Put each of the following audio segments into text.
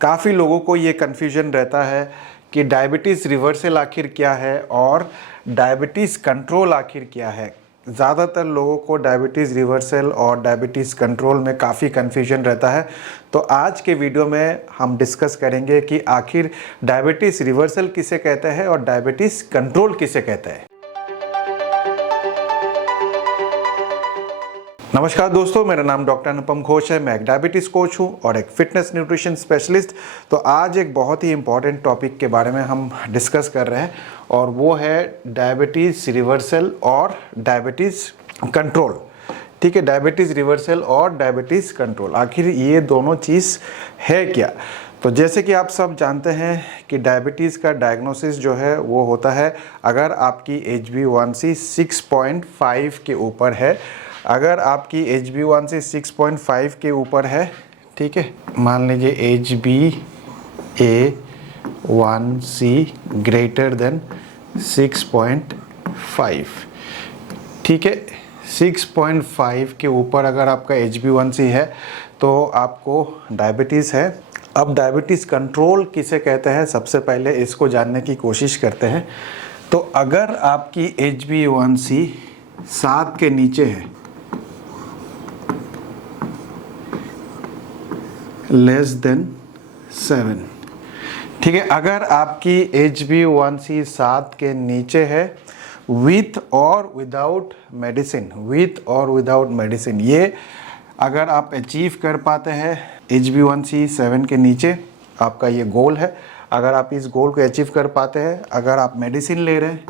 काफ़ी लोगों को ये कन्फ्यूजन रहता है कि डायबिटीज़ रिवर्सल आखिर क्या है और डायबिटीज़ कंट्रोल आखिर क्या है। ज़्यादातर लोगों को डायबिटीज़ रिवर्सल और डायबिटीज़ कंट्रोल में काफ़ी कन्फ्यूजन रहता है। तो आज के वीडियो में हम डिस्कस करेंगे कि आखिर डायबिटीज़ रिवर्सल किसे कहते हैं और डायबिटीज़ कंट्रोल किसे कहते हैं। नमस्कार दोस्तों, मेरा नाम डॉक्टर अनुपम घोष है। मैं एक डायबिटीज़ कोच हूं और एक फिटनेस न्यूट्रिशन स्पेशलिस्ट। तो आज एक बहुत ही इंपॉर्टेंट टॉपिक के बारे में हम डिस्कस कर रहे हैं और वो है डायबिटीज़ रिवर्सल और डायबिटीज़ कंट्रोल। ठीक है, डायबिटीज़ रिवर्सल और डायबिटीज़ कंट्रोल, आखिर ये दोनों चीज़ है क्या। तो जैसे कि आप सब जानते हैं कि डायबिटीज़ का डायग्नोसिस जो है वो होता है अगर आपकी HbA1c 6.5 के ऊपर है। अगर आपकी HbA1c 6.5 के ऊपर है, ठीक है, मान लीजिए HbA1c ग्रेटर देन 6.5, ठीक है, 6.5 के ऊपर अगर आपका HbA1c है तो आपको डायबिटीज़ है। अब डायबिटीज़ कंट्रोल किसे कहते हैं, सबसे पहले इसको जानने की कोशिश करते हैं। तो अगर आपकी HbA1c 7 के नीचे है, लेस देन 7, ठीक है, अगर आपकी HbA1c 7 के नीचे है विथ और विदाउट मेडिसिन, विथ और विदाउट मेडिसिन, ये अगर आप अचीव कर पाते हैं HbA1c 7 के नीचे, आपका ये गोल है। अगर आप इस गोल को अचीव कर पाते हैं, अगर आप मेडिसिन ले रहे हैं,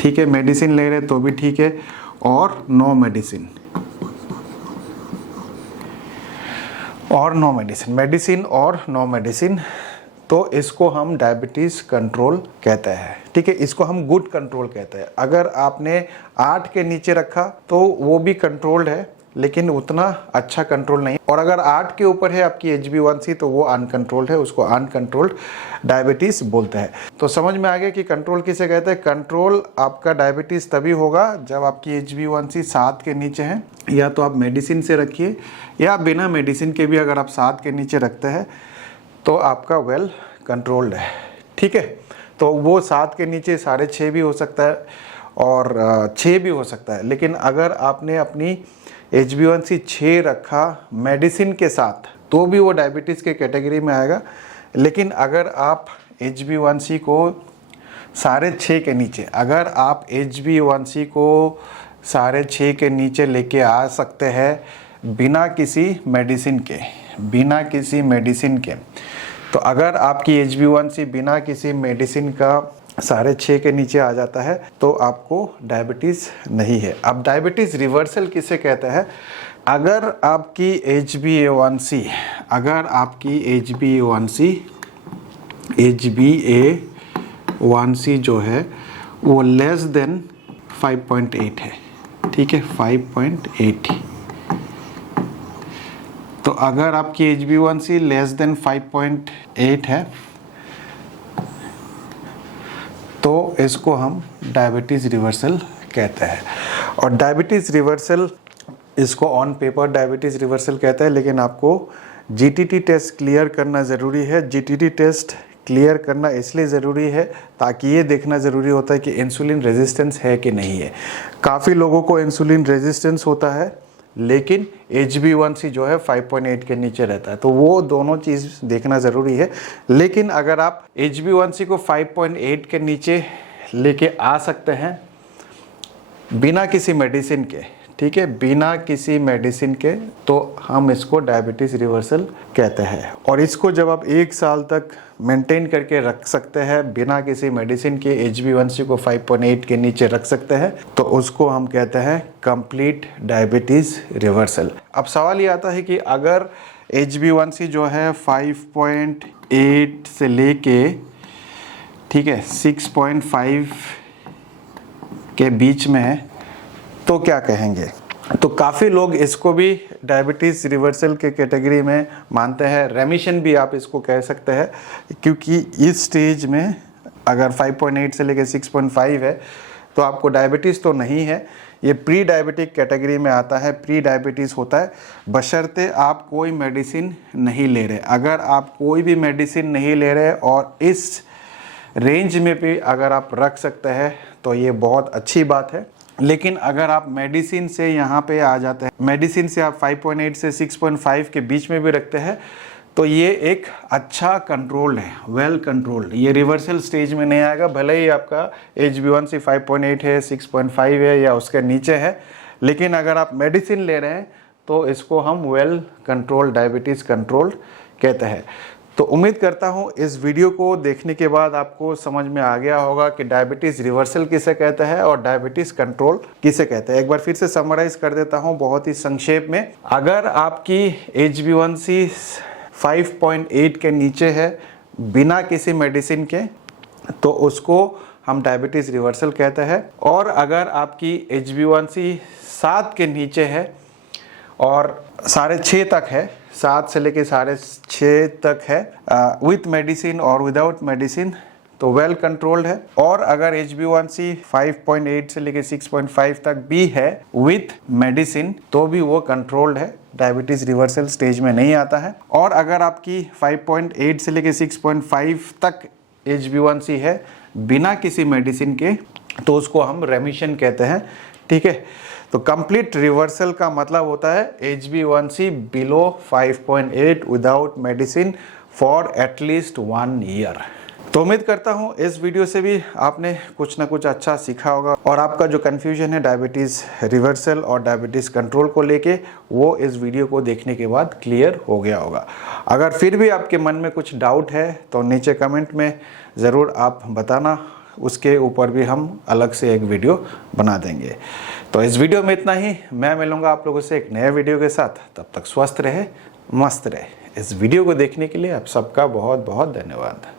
ठीक है, मेडिसिन ले रहे हैं तो भी ठीक है, और नो मेडिसिन, और नो मेडिसिन, मेडिसिन और नो मेडिसिन, तो इसको हम डायबिटीज़ कंट्रोल कहते हैं। ठीक है, इसको हम गुड कंट्रोल कहते हैं। अगर आपने 8 के नीचे रखा तो वो भी कंट्रोल्ड है, लेकिन उतना अच्छा कंट्रोल नहीं। और अगर 8 के ऊपर है आपकी HbA1c तो वो अनकंट्रोल्ड है, उसको अनकंट्रोल्ड डायबिटीज़ बोलते हैं। तो समझ में आ गया कि कंट्रोल किसे कहते हैं। कंट्रोल आपका डायबिटीज़ तभी होगा जब आपकी HbA1c 7 के नीचे है, या तो आप मेडिसिन से रखिए या बिना मेडिसिन के भी अगर आप 7 के नीचे रखते हैं तो आपका वेल कंट्रोल्ड है। ठीक है, तो वो 7 के नीचे 6.5 भी हो सकता है और 6 भी हो सकता है। लेकिन अगर आपने अपनी HbA1c 6 रखा मेडिसिन के साथ तो भी वो डायबिटीज़ के कैटेगरी में आएगा। लेकिन अगर आप HbA1c को 6.5 के नीचे, अगर आप HbA1c को 6.5 के नीचे लेके आ सकते हैं बिना किसी मेडिसिन के, बिना किसी मेडिसिन के, तो अगर आपकी HbA1c बिना किसी मेडिसिन का 6.5 के नीचे आ जाता है तो आपको डायबिटीज़ नहीं है। अब डायबिटीज़ रिवर्सल किसे कहते हैं। अगर आपकी HbA1c, अगर आपकी HbA1c जो है वो लेस देन 5.8 है, ठीक है, 5.8। तो अगर आपकी HbA1c लेस देन 5.8 है तो इसको हम डायबिटीज़ रिवर्सल कहते हैं। और डायबिटीज़ रिवर्सल, इसको ऑन पेपर डायबिटीज़ रिवर्सल कहते हैं, लेकिन आपको GTT टेस्ट क्लियर करना ज़रूरी है। GTT टेस्ट क्लियर करना इसलिए ज़रूरी है ताकि ये देखना ज़रूरी होता है कि इंसुलिन रेजिस्टेंस है कि नहीं है। काफ़ी लोगों को इंसुलिन रेजिस्टेंस होता है लेकिन HbA1c जो है 5.8 के नीचे रहता है, तो वो दोनों चीज़ देखना ज़रूरी है। लेकिन अगर आप HbA1c को 5.8 के नीचे लेके आ सकते हैं बिना किसी मेडिसिन के, ठीक है, बिना किसी मेडिसिन के, तो हम इसको डायबिटीज़ रिवर्सल कहते हैं। और इसको जब आप 1 साल तक मेंटेन करके रख सकते हैं बिना किसी मेडिसिन के, HbA1c को 5.8 के नीचे रख सकते हैं, तो उसको हम कहते हैं कंप्लीट डायबिटीज़ रिवर्सल। अब सवाल ये आता है कि अगर HbA1c जो है 5.8 से लेके, ठीक है, 6.5 के बीच में है तो क्या कहेंगे। तो काफ़ी लोग इसको भी डायबिटीज़ रिवर्सल के कैटेगरी में मानते हैं, रेमिशन भी आप इसको कह सकते हैं, क्योंकि इस स्टेज में अगर 5.8 से लेकर 6.5 है तो आपको डायबिटीज़ तो नहीं है, ये प्री डायबिटिक कैटेगरी में आता है। प्री डायबिटीज़ होता है बशर्ते आप कोई मेडिसिन नहीं ले रहे। अगर आप कोई भी मेडिसिन नहीं ले रहे और इस रेंज में भी अगर आप रख सकते हैं तो ये बहुत अच्छी बात है। लेकिन अगर आप मेडिसिन से यहाँ पे आ जाते हैं, मेडिसिन से आप 5.8 से 6.5 के बीच में भी रखते हैं, तो ये एक अच्छा कंट्रोल्ड है, वेल कंट्रोल्ड। ये रिवर्सल स्टेज में नहीं आएगा, भले ही आपका HbA1c 5.8 है, 6.5 है या उसके नीचे है, लेकिन अगर आप मेडिसिन ले रहे हैं तो इसको हम वेल कंट्रोल्ड डायबिटीज़ कंट्रोल्ड कहते हैं। तो उम्मीद करता हूँ इस वीडियो को देखने के बाद आपको समझ में आ गया होगा कि डायबिटीज़ रिवर्सल किसे कहते हैं और डायबिटीज़ कंट्रोल किसे कहते हैं। एक बार फिर से समराइज कर देता हूँ बहुत ही संक्षेप में। अगर आपकी HbA1c 5.8 के नीचे है बिना किसी मेडिसिन के, तो उसको हम डायबिटीज़ रिवर्सल कहते हैं। और अगर आपकी HbA1c 7 के नीचे है और 6.5 तक है, 7 से लेके 6.5 तक है विथ मेडिसिन और विदाउट मेडिसिन, तो वेल कंट्रोल्ड है। और अगर HbA1c 5.8 से लेके 6.5 तक भी है विथ मेडिसिन, तो भी वो कंट्रोल्ड है, डायबिटीज़ रिवर्सल स्टेज में नहीं आता है। और अगर आपकी 5.8 से लेके 6.5 तक HbA1c है बिना किसी मेडिसिन के, तो उसको हम रेमिशन कहते हैं। ठीक है, तो कंप्लीट रिवर्सल का मतलब होता है HbA1c below 5.8 without medicine for at least 1 year. तो उम्मीद करता हूँ इस वीडियो से भी आपने कुछ ना कुछ अच्छा सीखा होगा और आपका जो कन्फ्यूजन है डायबिटीज़ रिवर्सल और डायबिटीज़ कंट्रोल को लेके, वो इस वीडियो को देखने के बाद क्लियर हो गया होगा। अगर फिर भी आपके मन में कुछ डाउट है तो नीचे कमेंट में ज़रूर आप बताना, उसके ऊपर भी हम अलग से एक वीडियो बना देंगे। तो इस वीडियो में इतना ही। मैं मिलूँगा आप लोगों से एक नए वीडियो के साथ। तब तक स्वस्थ रहे, मस्त रहे। इस वीडियो को देखने के लिए आप सबका बहुत बहुत धन्यवाद।